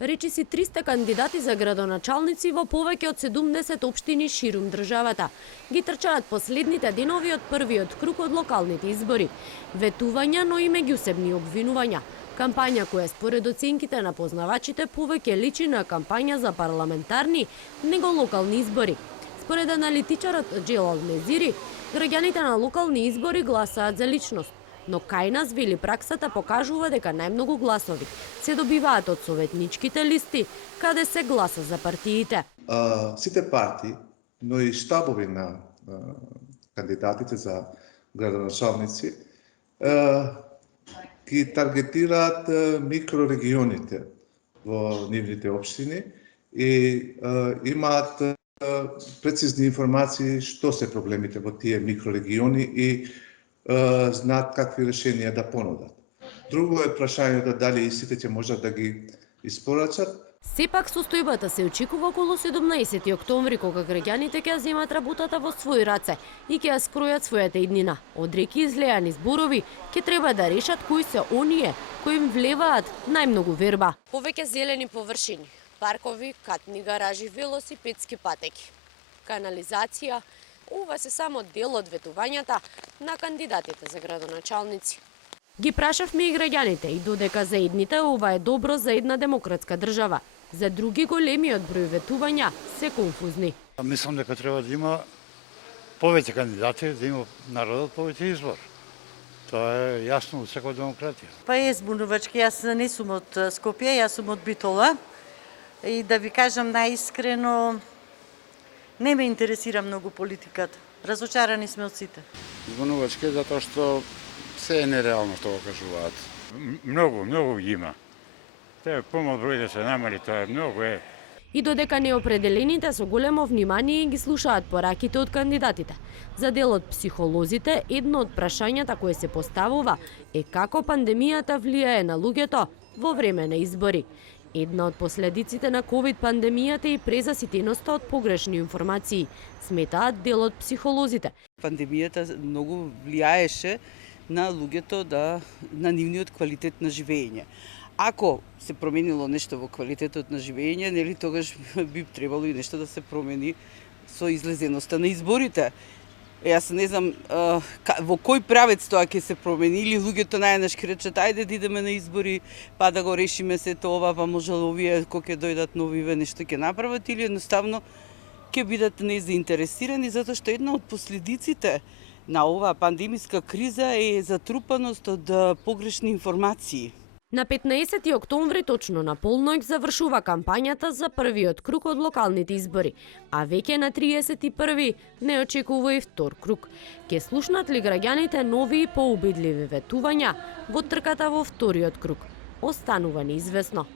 Речиси 300 кандидати за градоначалници во повеќе од 70 општини ширум државата. Ги трчаат последните денови од првиот круг од локалните избори. Ветувања, но и меѓусебни обвинувања. Кампања која според оценките на познавачите повеќе личи на кампања за парламентарни него локални избори. Според аналитичарот Джелал Мезири, граѓаните на локални избори гласаат за личност. Но кај нас, вели, праксата покажува дека најмногу гласови се добиваат од советничките листи, каде се гласа за партиите. Сите партии, но и штабови на кандидатите за градоначалници ги таргетираат микрорегионите во нивните општини и имаат прецизни информации што се проблемите во тие микрорегиони и знаат какви решенија да понудат. Друго е прашањето дали истите ќе можат да ги испорачат. Сепак состојбата се очекува околу 17 октомври, кога граѓаните ќе земат работата во своји раце и ќе ја скројат својата иднина. Од реки излеани зборови ќе треба да решат кои се оние кои им влеваат најмногу верба. Повеќе зелени површини, паркови, катни гаражи, велосипедски патеки, канализација. Ова се само дел од ветувањата на кандидатите за градоначалници. Ги прашавме и граѓаните и додека за едните ова е добро за една демократска држава, за други големиот број ветувања се конфузни. Мислам дека треба да има повеќе кандидати, да има народот повеќе избор. Тоа е јасно од секоја демократија. Па е збунувачки, јас не сум од Скопје, јас сум од Битола. И да ви кажам најискрено, не ме интересира многу политиката. Разочарани сме од сите. Збунувачки затоа што се е нереално што го кажуваат. Многу ги има. Тоа е помал број да се намали, тоа е многу е. И додека неопределените со големо внимание ги слушаат пораките од кандидатите. За дел од психолозите, едно од прашањата кое се поставува е како пандемијата влијае на луѓето во време на избори. Една од последиците на ковид пандемијата и презаситеноста од погрешни информации, сметаат дел од психолозите. Пандемијата многу влијаеше на луѓето на нивниот квалитет на живење. Ако се променило нешто во квалитетот на живење, нели тогаш би требало и нешто да се промени со излезеноста на изборите. Јас не знам во кој правец тоа ќе се промени, или луѓето најнаш ќе речат ајде да идеме на избори, па да го решиме сето ова, па може овие кога ќе дојдат новиве нешто ќе направат, или едноставно ќе бидат незаинтересирани, затоа што една од последиците на оваа пандемиска криза е затрупаност од погрешни информации. На 15 октомври точно на полноќ завршува кампањата за првиот круг од локалните избори, а веќе на 31 не очекува и втор круг. Ке слушнат ли граѓаните нови и поубедливи ветувања во трката во вториот круг? Останува неизвестно.